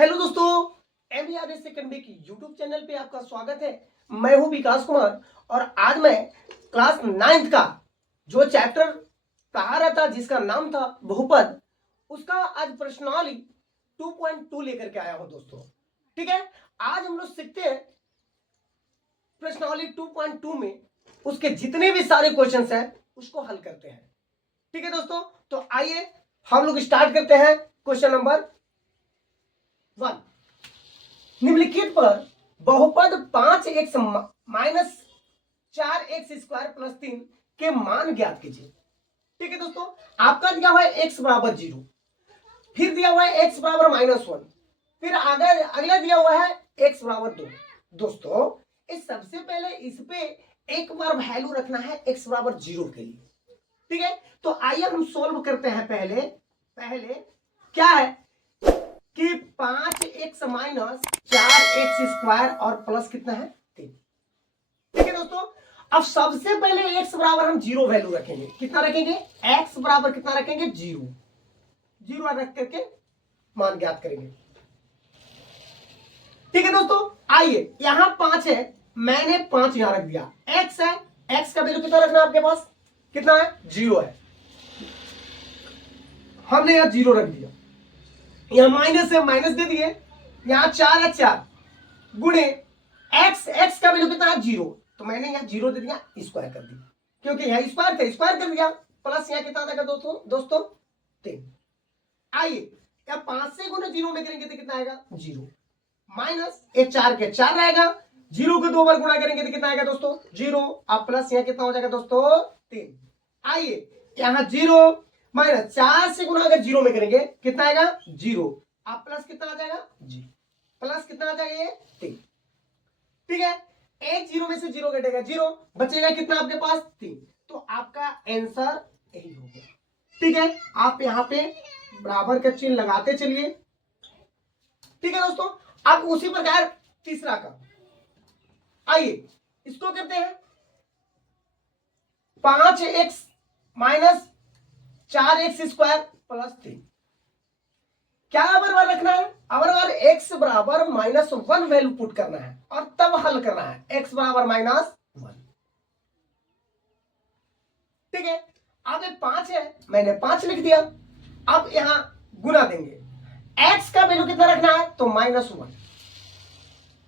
Hello दोस्तों, MBRS academy की YouTube channel पे आपका स्वागत है। मैं हूं विकास कुमार और आज मैं क्लास 9th का जो चैप्टर पढ़ा रहा था जिसका नाम था बहुपद, उसका आज प्रश्नावली 2.2 लेकर के आया हूं दोस्तों। ठीक है, आज हम लोग सीखते हैं प्रश्नावली 2.2 में उसके जितने भी सारे क्वेश्चंस हैं उसको हल करते हैं। ठीक है दोस्तों, तो आइए हम लोग स्टार्ट करते हैं। क्वेश्चन नंबर 1, निम्नलिखित पर बहुपद 5x minus 4x square plus 3 के मान ज्ञात कीजिए। ठीक है दोस्तों, आपका दिया हुआ है x बराबर 0, फिर दिया हुआ है x बराबर -1, फिर आगे अगला दिया हुआ है x बराबर 2। दोस्तों इस सबसे पहले इस पे एक बार वैल्यू रखना है x बराबर 0 के लिए। ठीक है, तो आइए हम सॉल्व करते हैं। पहले क्या है कि 5x माइनस 4x स्क्वायर और प्लस कितना है 3। ठीक है दोस्तों, अब सबसे पहले x बराबर हम 0 वैल्यू रखेंगे। कितना रखेंगे? x बराबर कितना रखेंगे? 0 रख करके मान ज्ञात करेंगे। ठीक है दोस्तों, आइए यहां 5 है, मैंने 5 यहां रख दिया। x है, x का वैल्यू कितना रखना है आपके पास? कितना है? 0 है, हमने यहां 0 रख दिया। यहां माइनस है, माइनस दे दिए। यहां 4 है, 4 गुणे x का वैल्यू कितना है? 0, तो मैंने यहां 0 दे दिया, स्क्वायर कर दिया, क्योंकि यहां स्क्वायर था, स्क्वायर कर दिया। प्लस यहां कितना आएगा दोस्तों 3। आइए यहां 5 से गुणे 0 में करेंगे तो कितना आएगा? 0 माइनस ये 4 के 4 रहेगा, 0 को 2 बार गुणा करेंगे तो कितना आएगा दोस्तों? 0। अब प्लस यहां कितना हो जाएगा दोस्तों? 3। आइए यहां 0 माइनस 4 से गुणा अगर 0 में करेंगे कितना आएगा? 0। अब प्लस कितना आ जाएगा? जी, प्लस कितना आ जाएगा? ये 3। ठीक है, एक 0 में से 0 घटेगा 0, बचेगा कितना आपके पास? 3। तो आपका आंसर यही हो गया। ठीक है, आप यहां पे बराबर का चिन्ह लगाते चलिए। ठीक है दोस्तों, अब उसी प्रकार तीसरा का आइए इसको करते हैं। 5x minus 4x square plus 3, क्या बराबर रखना है? बराबर x बराबर -1 वैल्यू पुट करना है और तब हल करना है। x बराबर -1। ठीक है, अब 5 है, मैंने 5 लिख दिया। अब यहां गुना देंगे, x का वैल्यू कितना रखना है? तो -1।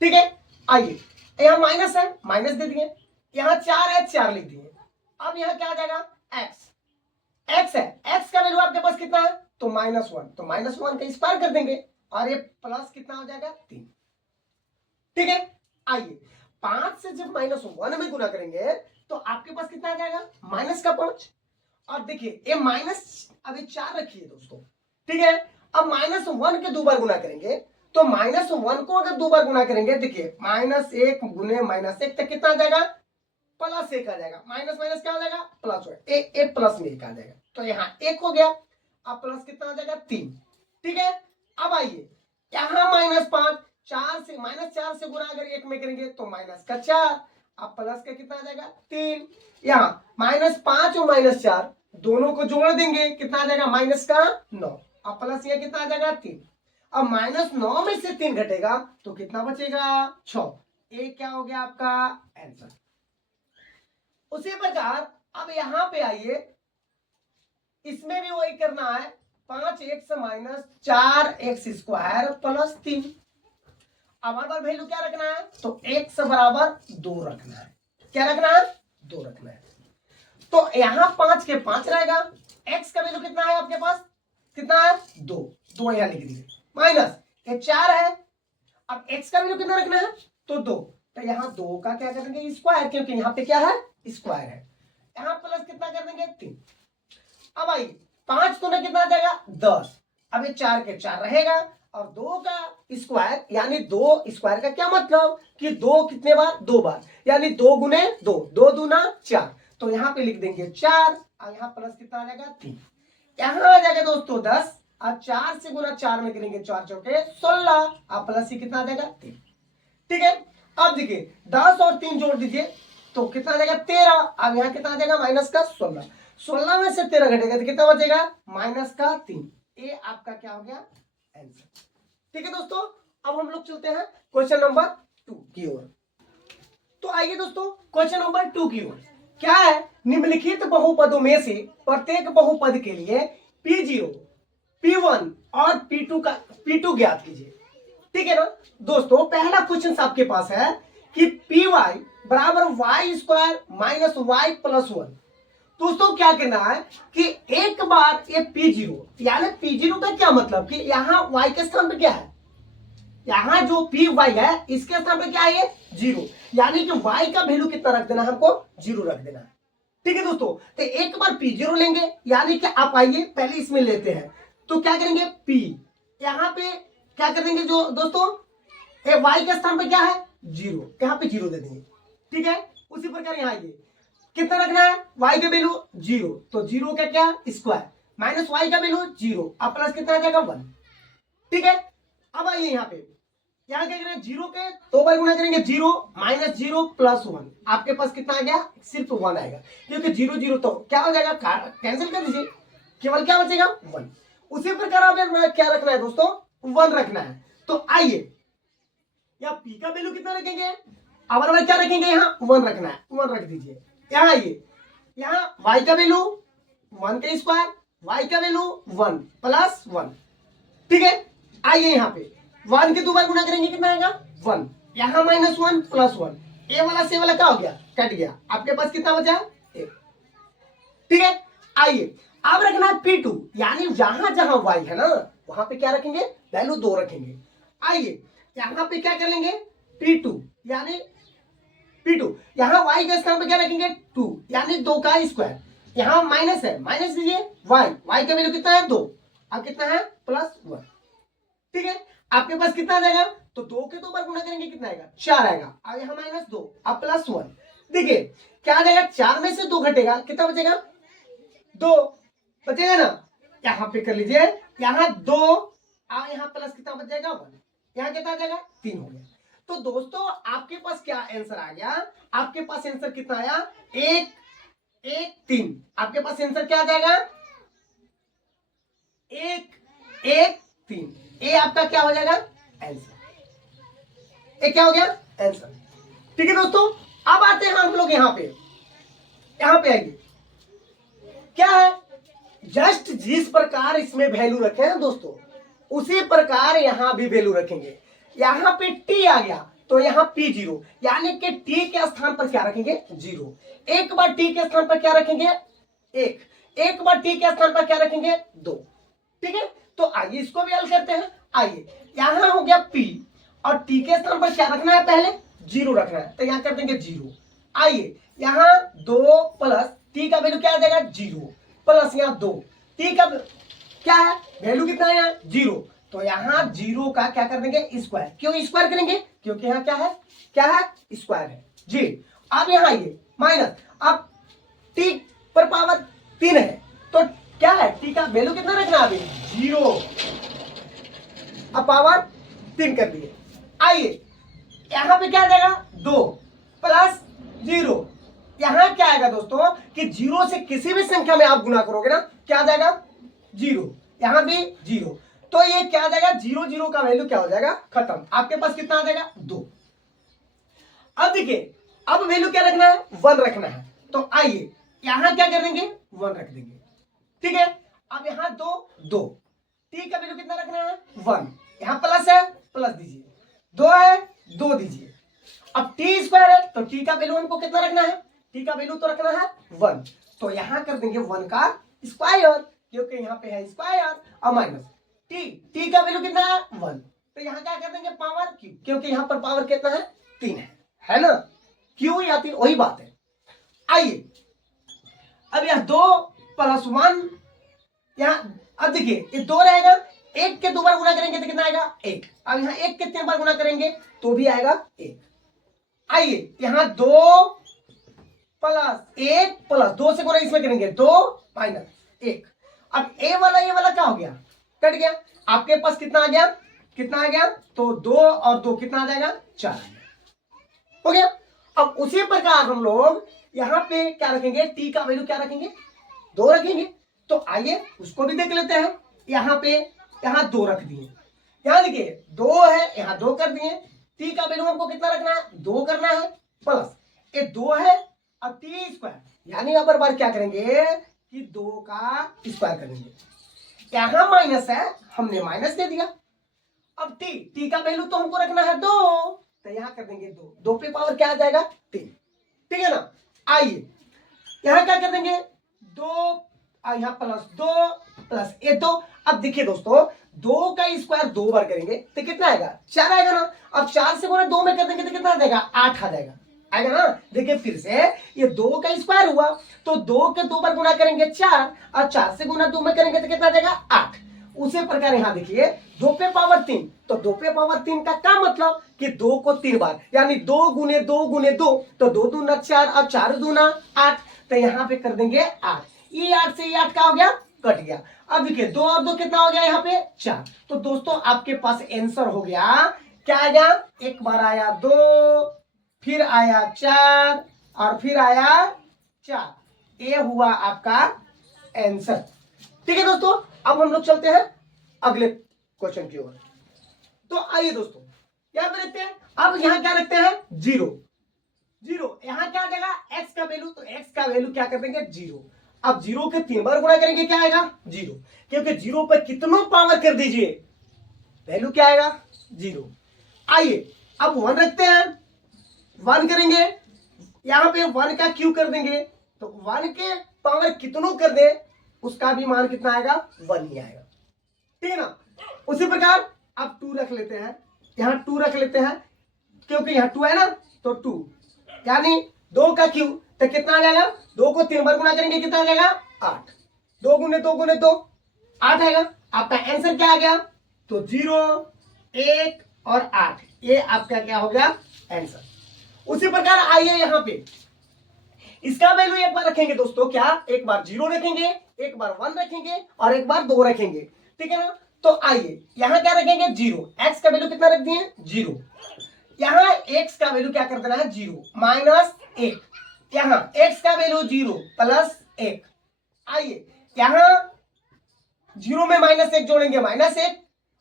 ठीक है, आइए यहां माइनस है, माइनस दे दिए। यहां 4 है, 4 लिख दिए। अब यहां क्या आ जाएगा? x है, x का वैल्यू आपके पास कितना है? तो -1, तो -1 का स्क्वायर कर देंगे और ये प्लस कितना हो जाएगा? 3। ठीक है, आइए 5 से जब -1 में गुना करेंगे तो आपके पास कितना आ जाएगा? -5। और देखिए ये माइनस अभी 4 रखिए दोस्तों। ठीक है, अब -1 के 2 बार गुना करेंगे तो -1 को अगर 2 बार गुना करेंगे, देखिए -1 गुने -1 तक कितना आ जाएगा? +1 आ जाएगा। माइनस माइनस क्या हो जाएगा? प्लस हो जाएगा। एक प्लस में 1 आ जाएगा, तो यहाँ 1 हो गया। अब प्लस कितना आ जाएगा? 3। ठीक है, अब आइए यहाँ -5, 4 से -4 से गुना अगर 1 में करेंगे तो माइनस का 4, अब प्लस का कितना आ जाएगा? 3। यहाँ -5 और -4 दोनों को जोड़ देंगे, कितना आ जाएगा? माइनस का 9। अब प्लस ये कितना आ जाएगा? 3। अब -9 में से 3 घटेगा तो कितना बचेगा? 6। ये क्या हो गया आपका आंसर। उसी प्रकार अब यहां पे आइए, इसमें भी वही करना है। 5x minus 4x square plus 3। अब हमारे वैल्यू क्या रखना है? तो x बराबर 2 रखना है। क्या रखना है? 2 रखना है। तो यहां 5 के 5 रहेगा। x का वैल्यू कितना है आपके पास? कितना है? 2 यहां लिख दीजिए। माइनस ये 4 है। अब x का वैल्यू कितना रखना है? तो 2, तो यहां 2 का क्या करेंगे? स्क्वायर, क्योंकि यहां पे क्या है? स्क्वायर है। यहां प्लस कितना कर देंगे? 3। अब आई 5 को ना कितना आ जाएगा? 10। अब ये 4 के 4 रहेगा और 2 का स्क्वायर, यानी 2 स्क्वायर का क्या मतलब कि 2 कितने बार? 2 बार, यानी 2 गुने 2, 2 दूना 4। तो यहां पे लिख देंगे 4 और यहां प्लस कितना आ जाएगा? 3। यहां आ जाएगा दोस्तों 10। अब 4 से गुना 4 में करेंगे 4 चौके 16, अब प्लस ही कितना आ जाएगा? 3। ठीक है, अब देखिए 10 और 3 जोड़ दीजिए तो कितना आ जाएगा? 13। अब यहां कितना आ जाएगा? माइनस का 16। 16 में से 13 घटेगा तो कितना बचेगा? -3। ये आपका क्या हो गया? आंसर। ठीक है दोस्तों, अब हम लोग चलते हैं क्वेश्चन नंबर 2 की ओर। तो आइए दोस्तों क्वेश्चन नंबर 2 की ओर। क्या है, निम्नलिखित बहुपदों में से प्रत्येक बहुपद के लिए P0, P1 और P2 ज्ञात कीजिए। ठीक है ना दोस्तों, पहला क्वेश्चन आपके पास है कि Py बराबर y square minus y plus 1। दोस्तों क्या करना है कि एक बार ये P0, यानी P0 का क्या मतलब कि यहाँ y के स्थान पे क्या है, यहाँ जो Py है इसके स्थान पे क्या है, ये 0, यानी कि y का वैल्यू कितना रख देना, हमको 0 रख देना है। ठीक है दोस्तों, तो एक बार P0 लेंगे, यानी कि आप आइए पहले इसमें लेते हैं, तो क्या करेंगे P, यहाँ पे क्या कर देंगे जो दोस्तों, y के स्थान पे क्या है 0, यहाँ पे 0 दे देंगे। ठीक है, उसी प्रकार यहाँ आइए, कितना रखना है, y का वैल्यू 0, तो 0 का क्या स्क्वायर माइनस y का वैल्यू 0, अब प्लस कितना आ जाएगा 1। ठीक है, अब आइए यहाँ पे, यहाँ क्या करें, 0 के 2 बार गुणा करेंगे, 0 माइनस 0 प्लस 1, आपके पास कितना आ गया, सिर्फ 1 आएगा, क्योंकि 0 0 तो क्या हो जाएगा, कैंसिल कर दीजिए, केवल क्या बचेगा 1। उसी प्रकार आप क्या रखना है दोस्तों, 1 रखना है। तो आइए यहाँ p का वैल्यू कितना रखेंगे, अब क्या रखेंगे, यहाँ 1 रखना है, 1 रख दीजिए। यहाँ आइए, यहाँ y का वैल्यू 1 का स्क्वायर, y का वैल्यू 1 प्लस 1। ठीक है, आइए यहाँ पे 1 के 2 बार गुणा करेंगे, कितना आएगा 1, यहाँ माइनस 1 प्लस 1, ए वाला से वाला क्या हो गया, कट गया, आपके पास कितना बचा 1। ठीक है, आइए अब रखना है P2, यानी जहां जहां y है ना वहां पे क्या रखेंगे, वैल्यू 2 रखेंगे। आइए यहाँ पे क्या कर लेंगे P2, यानी P2, यहाँ y के स्थान पे क्या रखेंगे 2, यानी 2 का स्क्वायर, यहाँ माइनस है, माइनस दीजिए y का वैल्यू कितना है 2, अब कितना है प्लस 1। ठीक है, आपके पास कितना आ जाएगा, तो 2 के 2 बार गुणा करेंगे, कितना आएगा 4 आएगा, अब यहाँ माइनस 2, अब प्लस 1। देखिए क्या आ जाएगा, 4 में से 2 घटेगा, कितना बचेगा 2 बचेगा ना, यहाँ पे कर लीजिए, यहाँ 2 और यहाँ प्लस कितना बच जाएगा 1, यहाँ कितना आ जाएगा 3 हो गया। तो दोस्तों आपके पास क्या आंसर आ गया, आपके पास आंसर कितना आया 1 1 3, आपके पास आंसर क्या आ जाएगा 1 1 3, ये आपका क्या हो जाएगा आंसर, ये क्या हो गया आंसर। ठीक है दोस्तों, अब आते हैं हम लोग यहाँ पे आइए, क्या है, जस्ट जिस प्रकार इसमें वैल्यू रखे हैं दोस्तों उसी प्रकार यहां भी वैल्यू रखेंगे। यहां पे t आ गया तो यहां P0, यानी कि t के स्थान पर क्या रखेंगे 0, एक बार t के स्थान पर क्या रखेंगे 1, एक बार t के स्थान पर क्या रखेंगे 2। ठीक है, तो आइए इसको भी हल करते हैं। आइए यहां हो गया P और t के स्थान पर क्या रखना है, पहले 0 रखना है, तो यहां कर देंगे 0। आइए यहां 2 प्लस t का वैल्यू क्या आ जाएगा 0 प्लस यहाँ 2, t का क्या है वैल्यू कितना है यहाँ 0, तो यहाँ 0 का क्या कर देंगे स्क्वायर, क्यों स्क्वायर करेंगे, क्योंकि यहाँ क्या है स्क्वायर है जी। अब यहाँ ये माइनस, अब t पर पावर 3 है, तो क्या है t का वैल्यू कितना रखना अभी 0, अब पावर 3 कर दिए। आइए यहाँ पे क्या आ जाएगा 2 प्लस 0, यहाँ क्या आएगा दोस्तों कि 0 से किसी भी संख्या में आप गुना करोगे ना क्या आ जाएगा 0, यहाँ भी 0, तो ये क्या आ जाएगा 0 0 का वैल्यू क्या हो जाएगा खत्म, आपके पास कितना आ जाएगा 2। अब देखिए अब वैल्यू क्या रखना है 1 रखना है, तो आइए यहाँ क्या कर देंगे 1 रख देंगे। ठीक है, अब यहाँ 2 t का वैल्यू कितना रखना है 1, यहाँ प्लस है प्लस दीजिए, 2 है 2 दीजिए, अब t स्क्वायर है तो t का वैल्यू हमको कितना रखना है, t का वैल्यू तो रखना है 1, तो यहां कर देंगे 1 का स्क्वायर, क्योंकि यहाँ पे है स्क्वायर, और माइनस t का वैल्यू कितना है 1, तो यहाँ क्या कर देंगे पावर क्यू, क्योंकि यहाँ पर पावर कितना है 3 है ना, क्यू या 3 वही बात है। आइए अब यह 2 प्लस 1, यहाँ अब देखिए ये 2 रहेगा, 1 के 2 बार गुना करेंगे तो कितना आएगा 1, अब यहाँ 1 के 3 बार गुना करेंगे तो भी आएगा 1। आइए यहाँ 2 प्लस 1 प्लस 2 से गुना इसमें करेंगे 2 माइनस 1, अब ये वाला क्या हो गया कट गया, आपके पास कितना आ गया तो 2 और 2 कितना आ जाएगा 4 हो गया। अब उसी प्रकार हम लोग यहाँ पे क्या रखेंगे t का वैल्यू क्या रखेंगे 2 रखेंगे, तो आइए उसको भी देख लेते हैं। यहाँ 2 रख दिए, यहाँ देखिए 2 है, यहाँ 2 कर दिए। टी का वैल्यू हमको कितना रखना है, 2 करना है, प्लस ये 2 है अब टी स्क्वायर, यानी अब बार क्या करेंगे कि 2 का स्क्वायर करेंगे। यहाँ माइनस है, हमने माइनस दे दिया। अब टी का वैल्यू तो हमको रखना है 2, तो यहाँ कर देंगे 2 पे पावर क्या आ जाएगा 3, ठीक है ना। आइए यहाँ क्या कर देंगे 2, यहाँ प्लस 2 प्लस ये 2। अब देखिए दोस्तों 2 का स्क्वायर 2 बार करेंगे तो कितना आएगा 4 आएगा ना। अब 4 से गुना 2 में कर देंगे तो कितना आ जाएगा 8 आ जाएगा, आएगा ना। देखिए फिर से ये 2 का स्क्वायर हुआ तो 2 के 2 बार गुना करेंगे 4, और 4 से गुना 2 में करेंगे तो कितना आ जाएगा 8। उसी प्रकार यहाँ देखिए 2 पे पावर 3, तो 2 पे पावर 3 का क्या मतलब कि 2 को 3 बार, यानी 2 गुने 2 गुने 2, तो 2 दूना 4 और 4 दूना 8, तो यहाँ पे कर देंगे 8। ये 8 से ये 8 का हो गया कट गया। अब देखिए 2 और 2 कितना हो गया यहाँ पे 4। तो दोस्तों आपके पास आंसर हो गया क्या आया, एक बार आया 2, फिर आया 4 और फिर आया 4, ये हुआ आपका आंसर। ठीक है दोस्तों, अब हम लोग चलते हैं अगले क्वेश्चन की ओर। तो आइए दोस्तों यहाँ पे देखते हैं। अब यहाँ क्या रखते हैं 0, यहाँ क्या आ जाएगा x का वैल्यू, तो x का वैल्यू क्या कर देंगे 0। अब 0 के 3 बार गुणा करेंगे क्या आएगा 0, क्योंकि 0 पर कितनों पावर कर दीजिए वैल्यू क्या आएगा 0। आइए अब 1 रखते हैं, 1 करेंगे, यहाँ पे 1 का क्यूब कर देंगे, तो 1 के पावर कितनों कर दे उसका भी मान कितना आएगा 1 ही आएगा, ठीक है ना। उसी प्रकार अब 2 रख लेते हैं, यहाँ 2 रख लेते हैं, क्योंकि यहाँ 2 है ना, तो 2 यानी 2 का क्यूब, तो कितना आ जाएगा 2 को 3 बार गुणा करेंगे कितना आ जाएगा 8, 2 गुने 2 गुने 2 8 आएगा। आपका आंसर क्या आ गया, तो 0 1 और 8, ये आपका क्या हो गया आंसर। उसी प्रकार आइए यहाँ पे इसका वैल्यू एक बार रखेंगे दोस्तों, क्या एक बार 0 रखेंगे, एक बार 1 रखेंगे और एक बार 2 रखेंगे, ठीक है ना। तो आइए यहाँ क्या रखेंगे 0, x का वैल्यू कितना रख दिए 0, यहाँ x का वैल्यू क्या कर देना है 0 माइनस 1, यहाँ x का वैल्यू 0 प्लस 1। आइए यहाँ 0 में माइनस 1 जोड़ेंगे माइनस 1,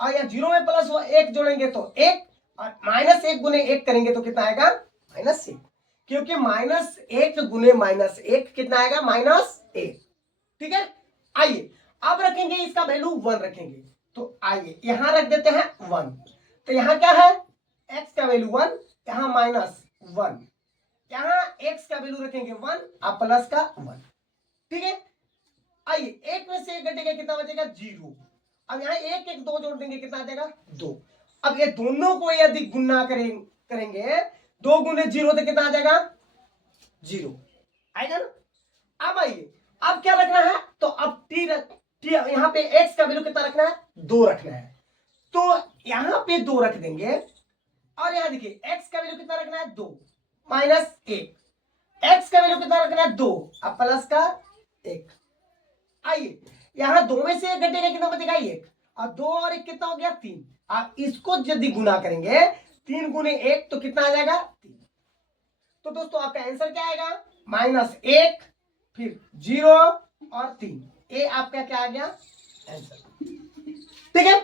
और यहाँ 0 में प्लस 1 जोड़ेंगे तो 1, और माइनस 1 गुने 1 करेंगे तो कितना आएगा माइनस 1, क्योंकि माइनस 1 गुने माइनस 1 कितना आएगा माइनस 1, ठीक है। आइए अब रखेंगे इसका वैल्यू 1 रखेंगे, तो आइए यहां रख देते हैं 1, तो यहां क्या है x का वैल्यू 1, यहां माइनस 1, यहां x का वैल्यू रखेंगे 1 और प्लस का 1, ठीक है। आइए 1 में से 1 घटेगा कितना बचेगा 0, अब यहाँ 1 1 2 जोड़ देंगे कितना आ जाएगा 2। अब ये दोनों को यदि गुणा करेंगे 2 गुने 0 तो कितना आ जाएगा 0 आएगा ना। अब आइए अब क्या रखना है, तो अब t यहाँ पे x का वैल्यू कितना रखना है 2 रखना है, तो यहाँ पे 2 रख देंगे, और यहाँ देखिए x का वैल्यू कितना रखना है 2 माइनस 1, x का वैल्यू कितना रखना है 2 अब प्लस का 1। आइए यहाँ 2 में से 1 घटेगा कितना बचेगा 1, और 2 और 1 कितना हो गया 3, आप इसको यदि गुना करेंगे 3 गुने 1 तो कितना आ जाएगा 3। तो दोस्तों आपका आंसर क्या आएगा माइनस 1 फिर 0 और 3, ये आपका क्या आ गया आंसर, ठीक है।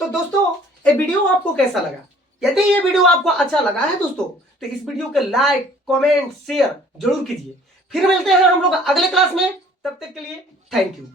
तो दोस्तों ये वीडियो आपको कैसा लगा, यदि ये वीडियो आपको अच्छा लगा है दोस्तों तो इस वीडियो को लाइक कमेंट शेयर जरूर कीजिए। फिर मिलते हैं हम लोग अगले क्लास में, तब तक के लिए थैंक यू।